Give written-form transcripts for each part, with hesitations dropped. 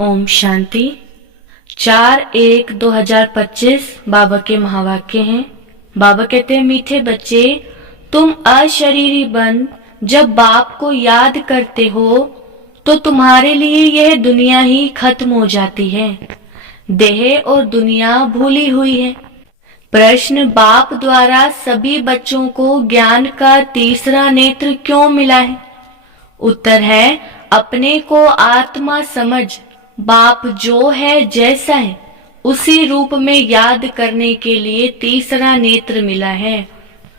ओम शांति। 4/1/2025 बाबा के महावाक्य हैं। बाबा कहते हैं, मीठे बच्चे, तुम अशरीरी बन जब बाप को याद करते हो तो तुम्हारे लिए यह दुनिया ही खत्म हो जाती है। देह और दुनिया भूली हुई है। प्रश्न, बाप द्वारा सभी बच्चों को ज्ञान का तीसरा नेत्र क्यों मिला है? उत्तर है, अपने को आत्मा समझ बाप जो है जैसा है उसी रूप में याद करने के लिए तीसरा नेत्र मिला है।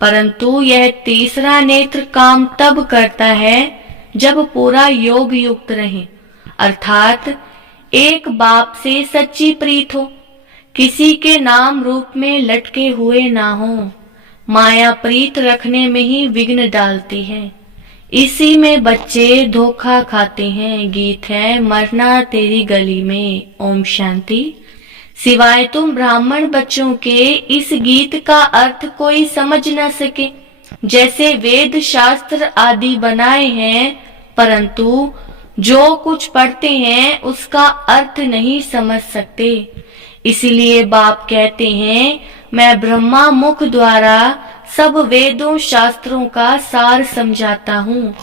परंतु यह तीसरा नेत्र काम तब करता है जब पूरा योग युक्त रहे, अर्थात एक बाप से सच्ची प्रीत हो, किसी के नाम रूप में लटके हुए ना हो। माया प्रीत रखने में ही विघ्न डालती है। इसी में बच्चे धोखा खाते हैं। गीत है, मरना तेरी गली में। ओम शांति। सिवाय तुम ब्राह्मण बच्चों के इस गीत का अर्थ कोई समझ न सके। जैसे वेद शास्त्र आदि बनाए हैं, परंतु जो कुछ पढ़ते हैं उसका अर्थ नहीं समझ सकते। इसलिए बाप कहते हैं, मैं ब्रह्मा मुख द्वारा सब वेदों शास्त्रों का सार समझाता हूँ।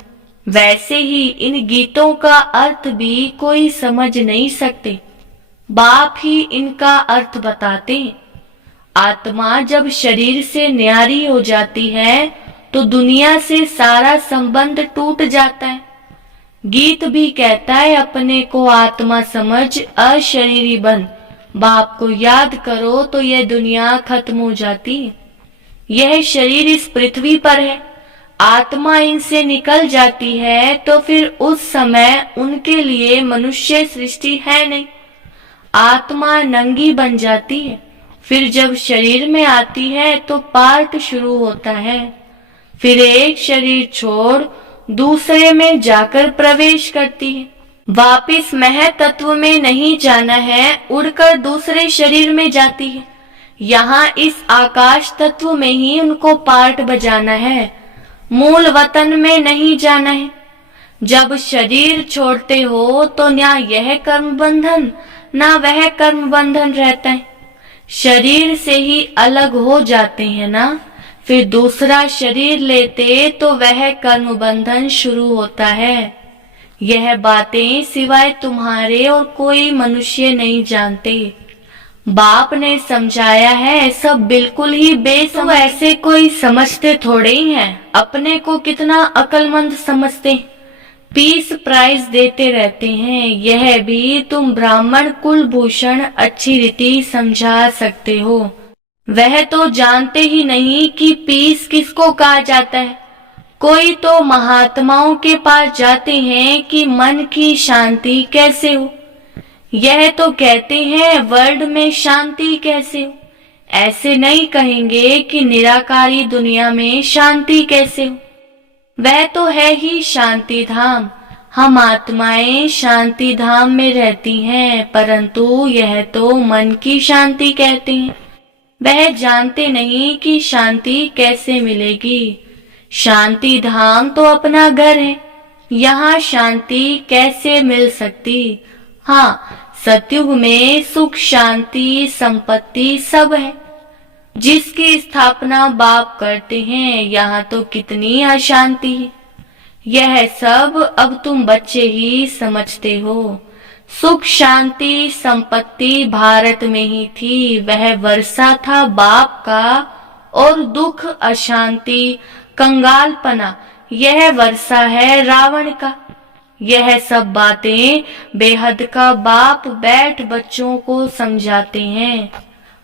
वैसे ही इन गीतों का अर्थ भी कोई समझ नहीं सकते। बाप ही इनका अर्थ बताते हैं। आत्मा जब शरीर से न्यारी हो जाती है तो दुनिया से सारा संबंध टूट जाता है। गीत भी कहता है, अपने को आत्मा समझ अशरीरी बन बाप को याद करो तो यह दुनिया खत्म हो जाती है। यह शरीर इस पृथ्वी पर है, आत्मा इनसे निकल जाती है तो फिर उस समय उनके लिए मनुष्य सृष्टि है नहीं। आत्मा नंगी बन जाती है। फिर जब शरीर में आती है तो पार्ट शुरू होता है। फिर एक शरीर छोड़ दूसरे में जाकर प्रवेश करती है। वापिस मह तत्व में नहीं जाना है, उड़कर दूसरे शरीर में जाती है। यहाँ इस आकाश तत्व में ही उनको पार्ट बजाना है, मूल वतन में नहीं जाना है। जब शरीर छोड़ते हो तो ना यह कर्म बंधन ना वह कर्म बंधन रहता है। शरीर से ही अलग हो जाते हैं ना, फिर दूसरा शरीर लेते तो वह कर्म बंधन शुरू होता है। यह बातें सिवाय तुम्हारे और कोई मनुष्य नहीं जानते। बाप ने समझाया है, सब बिल्कुल ही बेसमझ। ऐसे कोई समझते थोड़े ही हैं। अपने को कितना अक्लमंद समझते, पीस प्राइज देते रहते हैं। यह भी तुम ब्राह्मण कुलभूषण अच्छी रीति समझा सकते हो। वह तो जानते ही नहीं कि पीस किसको कहा जाता है। कोई तो महात्माओं के पास जाते हैं कि मन की शांति कैसे हो। यह तो कहते हैं वर्ल्ड में शांति कैसे हो। ऐसे नहीं कहेंगे कि निराकारी दुनिया में शांति कैसे हो। वह तो है ही शांति धाम। हम आत्माएं शांति धाम में रहती हैं, परंतु यह तो मन की शांति कहते हैं। वह जानते नहीं कि शांति कैसे मिलेगी। शांति धाम तो अपना घर है, यहाँ शांति कैसे मिल सकती। हाँ, सतयुग में सुख शांति संपत्ति सब है, जिसकी स्थापना बाप करते हैं। यहाँ तो कितनी अशांति है। यह सब अब तुम बच्चे ही समझते हो। सुख शांति संपत्ति भारत में ही थी, वह वर्षा था बाप का, और दुख अशांति कंगालपना यह वर्षा है रावण का। यह सब बातें बेहद का बाप बैठ बच्चों को समझाते हैं।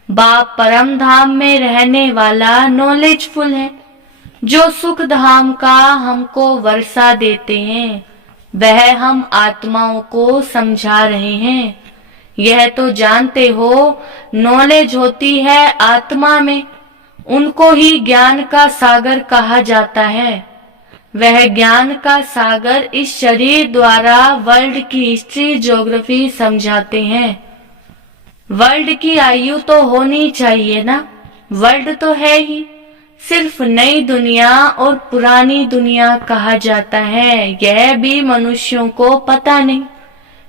बाप परम धाम में रहने वाला नॉलेजफुल है, जो सुख धाम का हमको वर्षा देते हैं। वह हम आत्माओं को समझा रहे हैं। यह तो जानते हो, नॉलेज होती है आत्मा में, उनको ही ज्ञान का सागर कहा जाता है। वह ज्ञान का सागर इस शरीर द्वारा वर्ल्ड की हिस्ट्री ज्योग्राफी समझाते हैं। वर्ल्ड की आयु तो होनी चाहिए ना, वर्ल्ड तो है ही, सिर्फ नई दुनिया और पुरानी दुनिया कहा जाता है। यह भी मनुष्यों को पता नहीं।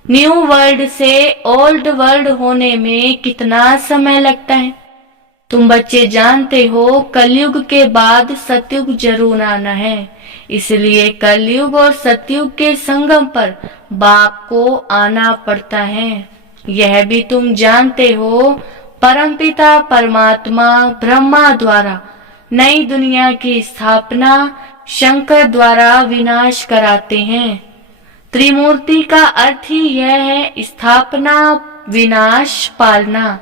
न्यू वर्ल्ड से ओल्ड वर्ल्ड होने में कितना समय लगता है। तुम बच्चे जानते हो कलयुग के बाद सतयुग जरूर आना है, इसलिए कलयुग और सतयुग के संगम पर बाप को आना पड़ता है। यह भी तुम जानते हो परमपिता परमात्मा ब्रह्मा द्वारा नई दुनिया की स्थापना शंकर द्वारा विनाश कराते हैं। त्रिमूर्ति का अर्थ ही यह है, स्थापना, विनाश, पालना।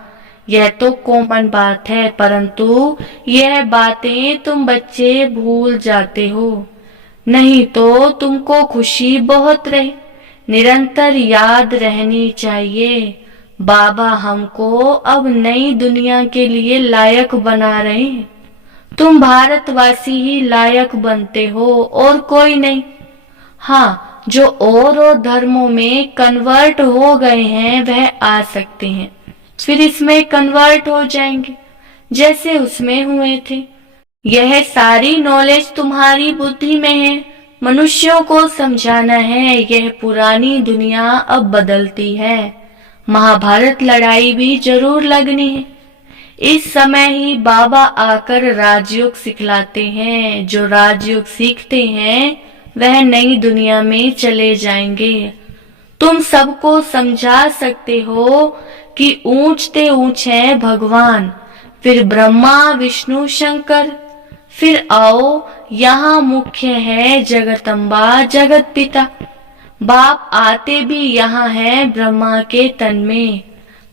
यह तो कॉमन बात है, परंतु यह बातें तुम बच्चे भूल जाते हो। नहीं तो तुमको खुशी बहुत रहे, निरंतर याद रहनी चाहिए, बाबा हमको अब नई दुनिया के लिए लायक बना रहे हैं। तुम भारतवासी ही लायक बनते हो और कोई नहीं। हाँ, जो और धर्मों में कन्वर्ट हो गए हैं वह आ सकते हैं, फिर इसमें कन्वर्ट हो जाएंगे जैसे उसमें हुए थे। यह सारी नॉलेज तुम्हारी बुद्धि में है, मनुष्यों को समझाना है। यह पुरानी दुनिया अब बदलती है, महाभारत लड़ाई भी जरूर लगनी है। इस समय ही बाबा आकर राजयोग सिखलाते हैं। जो राजयोग सीखते हैं वह नई दुनिया में चले जाएंगे। तुम सबको समझा सकते हो कि ऊंचते ऊंच है भगवान, फिर ब्रह्मा विष्णु शंकर, फिर आओ यहाँ मुख्य है जगदम्बा जगत पिता। बाप आते भी यहाँ है ब्रह्मा के तन में।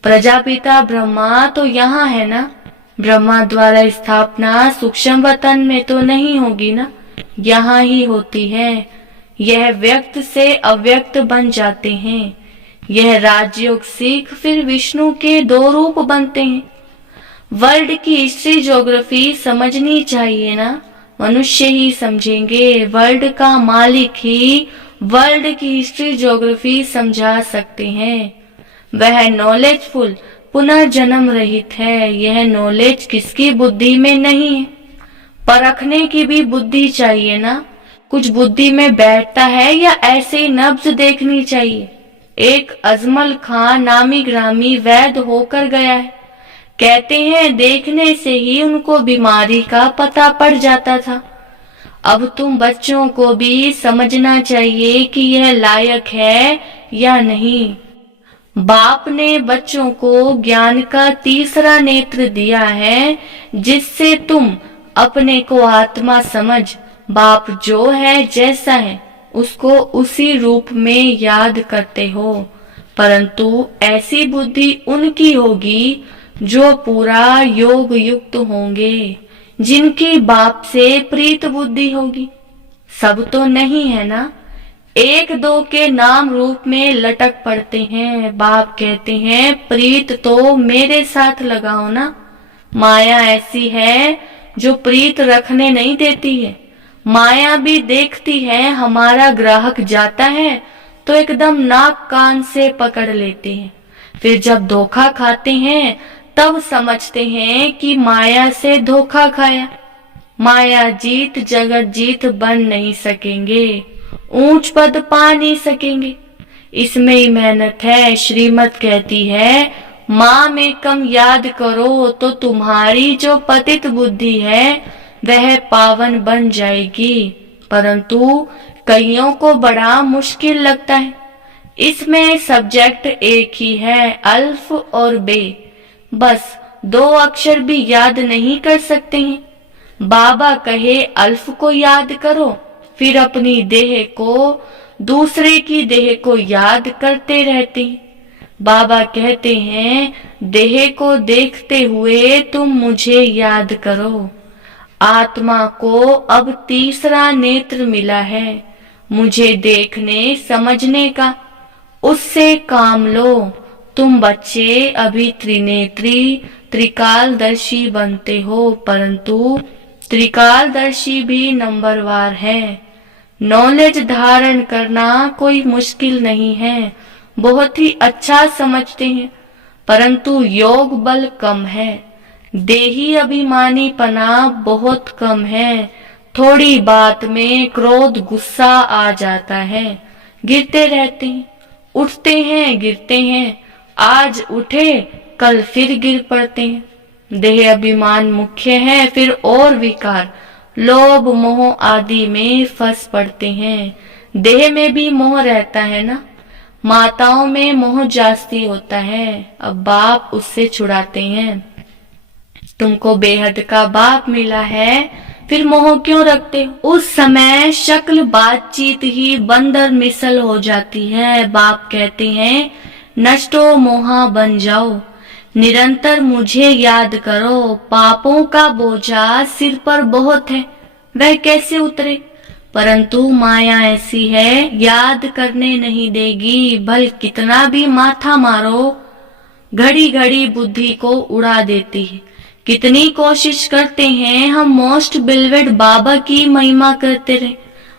प्रजापिता ब्रह्मा तो यहाँ है ना, ब्रह्मा द्वारा स्थापना सूक्ष्म वतन में तो नहीं होगी ना, यहाँ ही होती है। यह व्यक्त से अव्यक्त बन जाते हैं। यह राजयोग सीख फिर विष्णु के 2 रूप बनते हैं। वर्ल्ड की हिस्ट्री ज्योग्राफी समझनी चाहिए ना, मनुष्य ही समझेंगे। वर्ल्ड का मालिक ही वर्ल्ड की हिस्ट्री ज्योग्राफी समझा सकते हैं। वह नॉलेजफुल पुनर्जन्म रहित है। यह नॉलेज किसकी बुद्धि में नहीं है, परखने की भी बुद्धि चाहिए ना। कुछ बुद्धि में बैठता है या ऐसे ही नब्ज देखनी चाहिए। एक अजमल खान नामी ग्रामी वैद्य होकर गया है, कहते हैं देखने से ही उनको बीमारी का पता पड़ जाता था। अब तुम बच्चों को भी समझना चाहिए कि यह लायक है या नहीं। बाप ने बच्चों को ज्ञान का तीसरा नेत्र दिया है, जिससे तुम अपने को आत्मा समझ, बाप जो है जैसा है उसको उसी रूप में याद करते हो। परंतु ऐसी बुद्धि उनकी होगी जो पूरा योग युक्त होंगे, जिनकी बाप से प्रीत बुद्धि होगी। सब तो नहीं है ना, 1-2 के नाम रूप में लटक पड़ते हैं। बाप कहते हैं प्रीत तो मेरे साथ लगाओ ना। माया ऐसी है जो प्रीत रखने नहीं देती है। माया भी देखती है हमारा ग्राहक जाता है तो एकदम नाक कान से पकड़ लेते हैं, फिर जब धोखा खाते हैं तब समझते हैं कि माया से धोखा खाया। माया जीत जगत जीत बन नहीं सकेंगे, ऊंच पद पा नहीं सकेंगे। इसमें ही मेहनत है। श्रीमत कहती है माँ में कम याद करो तो तुम्हारी जो पतित बुद्धि है वह पावन बन जाएगी। परंतु कईयों को बड़ा मुश्किल लगता है। इसमें सब्जेक्ट एक ही है, अल्फ और बे, बस 2 अक्षर भी याद नहीं कर सकते हैं। बाबा कहे अल्फ को याद करो, फिर अपनी देह को, दूसरे की देह को याद करते रहते हैं। बाबा कहते हैं देह को देखते हुए तुम मुझे याद करो। आत्मा को अब तीसरा नेत्र मिला है, मुझे देखने समझने का, उससे काम लो। तुम बच्चे अभी त्रिनेत्री त्रिकालदर्शी बनते हो, परंतु त्रिकालदर्शी भी नंबरवार है। नॉलेज धारण करना कोई मुश्किल नहीं है, बहुत ही अच्छा समझते हैं, परंतु योग बल कम है। देही अभिमानीपना बहुत कम है। थोड़ी बात में क्रोध गुस्सा आ जाता है, गिरते रहते हैं। उठते हैं गिरते हैं, आज उठे कल फिर गिर पड़ते हैं। देह अभिमान मुख्य है, फिर और विकार लोभ मोह आदि में फंस पड़ते हैं। देह में भी मोह रहता है ना, माताओं में मोह जास्ती होता है, अब बाप उससे छुड़ाते हैं। तुमको बेहद का बाप मिला है, फिर मोह क्यों रखते हो? उस समय शक्ल बातचीत ही बंदर मिसल हो जाती है। बाप कहते हैं नष्टो मोहा बन जाओ, निरंतर मुझे याद करो। पापों का बोझा सिर पर बहुत है, वह कैसे उतरे? परंतु माया ऐसी है, याद करने नहीं देगी। भल कितना भी माथा मारो, घड़ी घड़ी बुद्धि को उड़ा देती है। कितनी कोशिश करते हैं हम मोस्ट बिलवेड बाबा की महिमा करते रहे,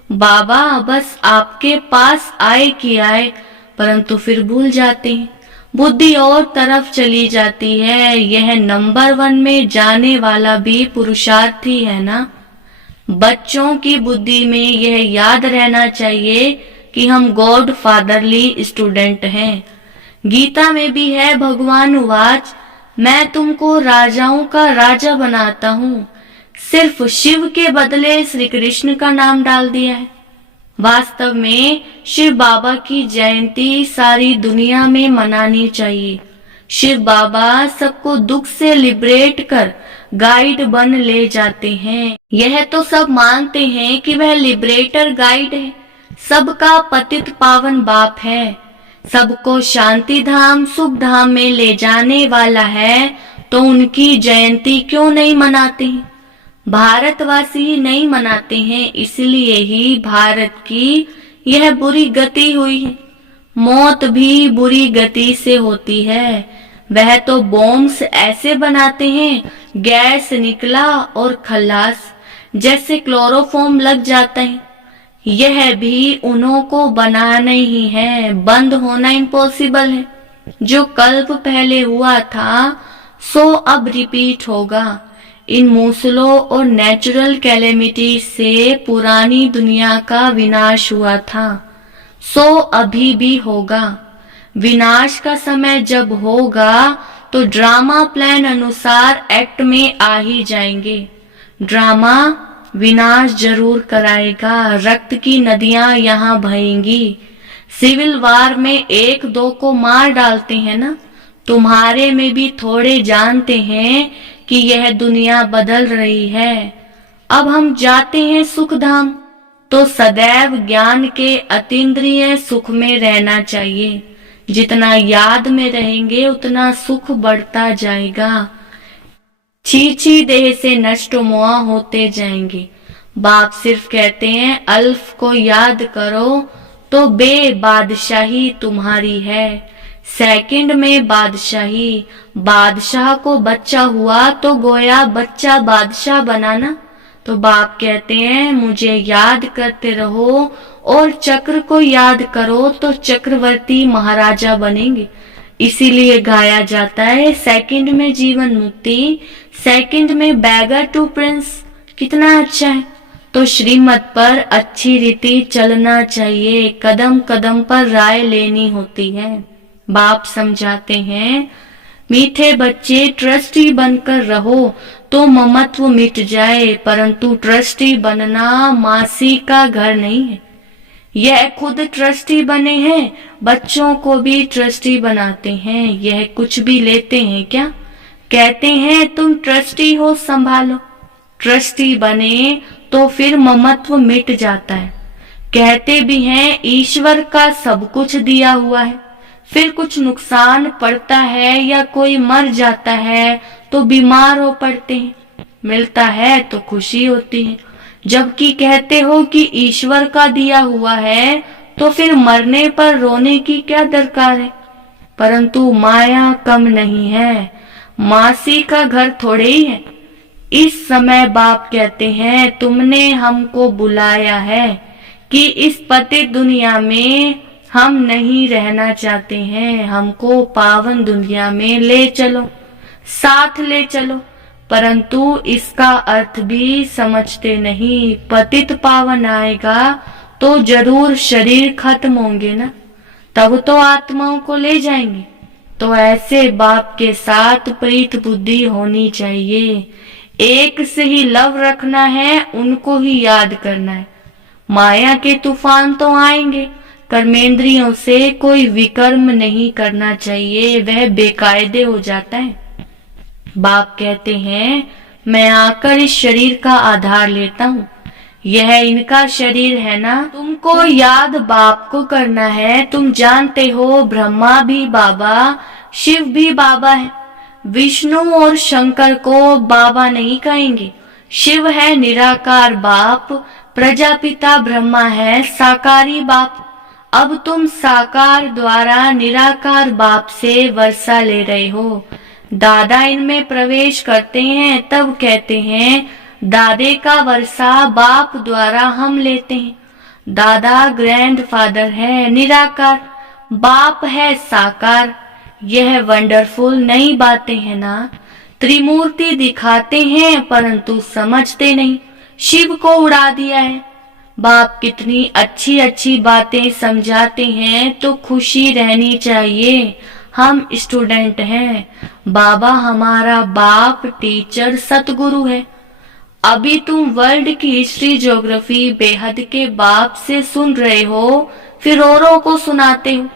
बाबा बस आपके पास आए कि आए, परंतु फिर भूल जाते हैं। बुद्धि और तरफ चली जाती है। यह नंबर 1 में जाने वाला भी पुरुषार्थ ही है ना। बच्चों की बुद्धि में यह याद रहना चाहिए कि हम गॉड फादरली स्टूडेंट हैं। गीता में भी है, भगवान उवाच, मैं तुमको राजाओं का राजा बनाता हूँ। सिर्फ शिव के बदले श्री कृष्ण का नाम डाल दिया है। वास्तव में शिव बाबा की जयंती सारी दुनिया में मनानी चाहिए। शिव बाबा सबको दुख से लिबरेट कर गाइड बन ले जाते हैं। यह तो सब मानते हैं कि वह लिबरेटर गाइड है, सबका पतित पावन बाप है, सबको शांति धाम सुख धाम में ले जाने वाला है, तो उनकी जयंती क्यों नहीं मनाते हैं? भारतवासी नहीं मनाते हैं, इसलिए ही भारत की यह बुरी गति हुई है। मौत भी बुरी गति से होती है। वह तो बॉम्ब्स ऐसे बनाते हैं, गैस निकला और खल्लास, जैसे क्लोरोफॉर्म लग जाता है। यह भी उन्हों को बनाना ही है, बंद होना इम्पॉसिबल है। जो कल्प पहले हुआ था सो अब रिपीट होगा। इन मूसलों और नेचुरल कैलेमिटी से पुरानी दुनिया का विनाश हुआ था, सो अभी भी होगा। विनाश का समय जब होगा तो ड्रामा प्लान अनुसार एक्ट में आ ही जाएंगे। ड्रामा विनाश जरूर कराएगा, रक्त की नदियां यहाँ बहेंगी। सिविल वार में 1-2 को मार डालते हैं ना, तुम्हारे में भी थोड़े जानते हैं कि यह दुनिया बदल रही है। अब हम जाते हैं सुख धाम, तो सदैव ज्ञान के अतीन्द्रिय सुख में रहना चाहिए। जितना याद में रहेंगे उतना सुख बढ़ता जाएगा। छी देह से नष्ट मोह होते जाएंगे। बाप सिर्फ कहते हैं अल्फ को याद करो तो बादशाही तुम्हारी है। सेकंड में बादशाही, बादशाह को बच्चा हुआ तो गोया बच्चा बादशाह बनाना। तो बाप कहते हैं मुझे याद करते रहो और चक्र को याद करो तो चक्रवर्ती महाराजा बनेंगे। इसीलिए गाया जाता है सेकंड में जीवन मुक्ति, सेकंड में बैगर टू प्रिंस। कितना अच्छा है। तो श्रीमत पर अच्छी रीति चलना चाहिए, कदम कदम पर राय लेनी होती है। बाप समझाते हैं मीठे बच्चे ट्रस्टी बनकर रहो तो ममत्व मिट जाए, परंतु ट्रस्टी बनना मासी का घर नहीं है। यह खुद ट्रस्टी बने हैं, बच्चों को भी ट्रस्टी बनाते हैं। यह कुछ भी लेते हैं क्या? कहते हैं तुम ट्रस्टी हो, संभालो। ट्रस्टी बने तो फिर ममत्व मिट जाता है। कहते भी हैं ईश्वर का सब कुछ दिया हुआ है, फिर कुछ नुकसान पड़ता है या कोई मर जाता है तो बीमार हो पड़ते हैं, मिलता है तो खुशी होती है। जबकि कहते हो कि ईश्वर का दिया हुआ है तो फिर मरने पर रोने की क्या दरकार है। परंतु माया कम नहीं है, मासी का घर थोड़े ही है। इस समय बाप कहते हैं तुमने हमको बुलाया है कि इस पतित दुनिया में हम नहीं रहना चाहते हैं, हमको पावन दुनिया में ले चलो, साथ ले चलो। परंतु इसका अर्थ भी समझते नहीं। पतित पावन आएगा तो जरूर शरीर खत्म होंगे ना, तब तो आत्माओं को ले जाएंगे। तो ऐसे बाप के साथ प्रीत बुद्धि होनी चाहिए। एक से ही लव रखना है, उनको ही याद करना है। माया के तूफान तो आएंगे, कर्मेंद्रियों से कोई विकर्म नहीं करना चाहिए, वह बेकायदे हो जाता है। बाप कहते हैं मैं आकर इस शरीर का आधार लेता हूँ, यह इनका शरीर है ना, तुमको याद बाप को करना है। तुम जानते हो ब्रह्मा भी बाबा, शिव भी बाबा है। विष्णु और शंकर को बाबा नहीं कहेंगे। शिव है निराकार बाप, प्रजापिता ब्रह्मा है साकारी बाप। अब तुम साकार द्वारा निराकार बाप से वर्षा ले रहे हो। दादा इनमें प्रवेश करते हैं तब कहते हैं दादे का वर्षा बाप द्वारा हम लेते हैं। दादा ग्रैंडफादर है निराकार, बाप है साकार। यह वंडरफुल नई बातें हैं ना। त्रिमूर्ति दिखाते हैं परंतु समझते नहीं, शिव को उड़ा दिया है। बाप कितनी अच्छी अच्छी बातें समझाते हैं, तो खुशी रहनी चाहिए। हम स्टूडेंट हैं, बाबा हमारा बाप टीचर सतगुरु है। अभी तुम वर्ल्ड की हिस्ट्री ज्योग्राफी बेहद के बाप से सुन रहे हो, फिर औरों को सुनाते हो।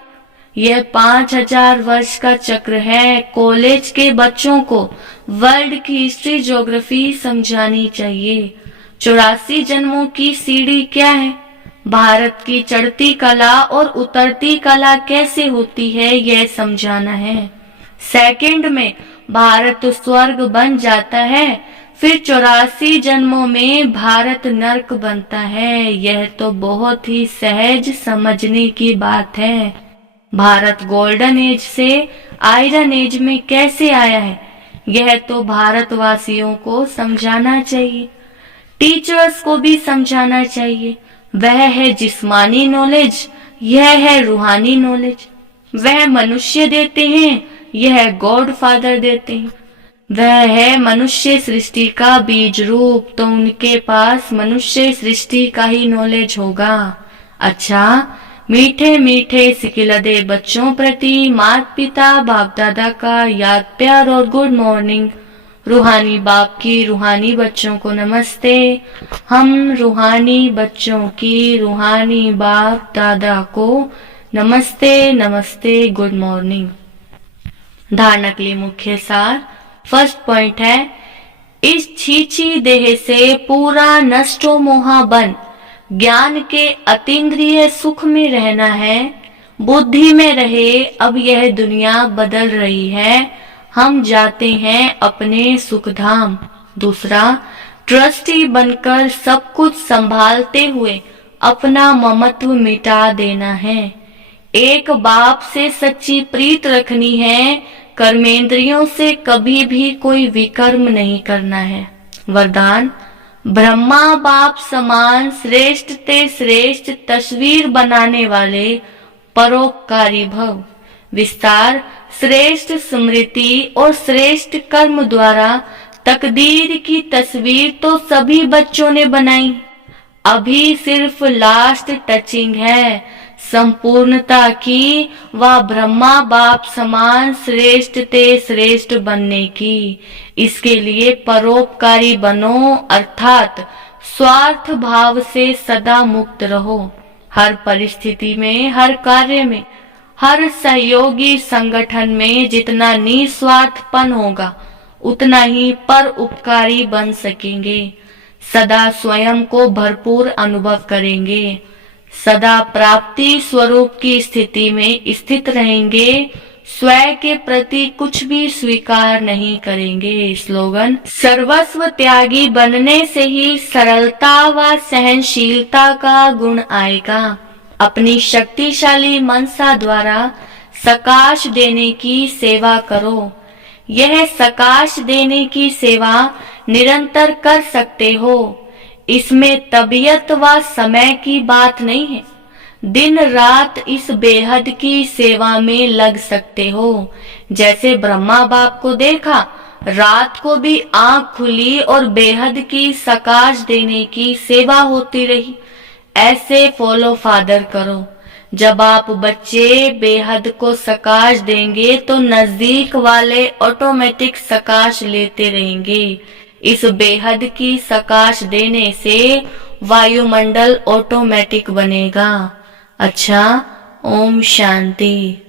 यह 5000 वर्ष का चक्र है। कॉलेज के बच्चों को वर्ल्ड की हिस्ट्री ज्योग्राफी समझानी चाहिए। 84 जन्मों की सीढ़ी क्या है, भारत की चढ़ती कला और उतरती कला कैसे होती है, यह समझाना है। सेकंड में भारत स्वर्ग बन जाता है, फिर 84 जन्मों में भारत नरक बनता है। यह तो बहुत ही सहज समझने की बात है। भारत गोल्डन एज से आयरन एज में कैसे आया है, यह तो भारतवासियों को समझाना चाहिए। टीचर्स को भी समझाना चाहिए। वह है जिस्मानी नॉलेज, यह है रूहानी नॉलेज। वह मनुष्य देते हैं, यह गॉड फादर देते हैं। वह है मनुष्य सृष्टि का बीज रूप, तो उनके पास मनुष्य सृष्टि का ही नॉलेज होगा। अच्छा, मीठे मीठे सिकिलदे बच्चों प्रति माता पिता बाप दादा का याद प्यार और गुड मॉर्निंग। रूहानी बाप की रूहानी बच्चों को नमस्ते। हम रूहानी बच्चों की रूहानी बाप दादा को नमस्ते नमस्ते, गुड मॉर्निंग। धारणा के लिए मुख्य सार। फर्स्ट पॉइंट है, इस छीछी देह से पूरा नष्टो मोहा बन ज्ञान के अतीन्द्रिय सुख में रहना है। बुद्धि में रहे, अब यह दुनिया बदल रही है, हम जाते हैं अपने सुखधाम। दूसरा, ट्रस्टी बनकर सब कुछ संभालते हुए अपना ममत्व मिटा देना है। एक बाप से सच्ची प्रीत रखनी है, कर्मेंद्रियों से कभी भी कोई विकर्म नहीं करना है। वरदान, ब्रह्मा बाप समान श्रेष्ठ ते श्रेष्ठ तस्वीर बनाने वाले परोपकारी भव। विस्तार, श्रेष्ठ स्मृति और श्रेष्ठ कर्म द्वारा तकदीर की तस्वीर तो सभी बच्चों ने बनाई, अभी सिर्फ लास्ट टचिंग है संपूर्णता की, व ब्रह्मा बाप समान श्रेष्ठ ते श्रेष्ठ बनने की। इसके लिए परोपकारी बनो, अर्थात स्वार्थ भाव से सदा मुक्त रहो। हर परिस्थिति में, हर कार्य में, हर सहयोगी संगठन में जितना निस्वार्थपन होगा उतना ही पर उपकारी बन सकेंगे। सदा स्वयं को भरपूर अनुभव करेंगे, सदा प्राप्ति स्वरूप की स्थिति में स्थित रहेंगे, स्वयं के प्रति कुछ भी स्वीकार नहीं करेंगे। स्लोगन, सर्वस्व त्यागी बनने से ही सरलता व सहनशीलता का गुण आएगा। अपनी शक्तिशाली मनसा द्वारा सकाश देने की सेवा करो। यह सकाश देने की सेवा निरंतर कर सकते हो। इसमें तबीयत व समय की बात नहीं है। दिन रात इस बेहद की सेवा में लग सकते हो। जैसे ब्रह्मा बाप को देखा, रात को भी आंख खुली और बेहद की सकाश देने की सेवा होती रही। ऐसे फॉलो फादर करो। जब आप बच्चे बेहद को सकाश देंगे तो नजदीक वाले ऑटोमेटिक सकाश लेते रहेंगे। इस बेहद की सकाश देने से वायुमंडल ऑटोमेटिक बनेगा। अच्छा, ओम शांति।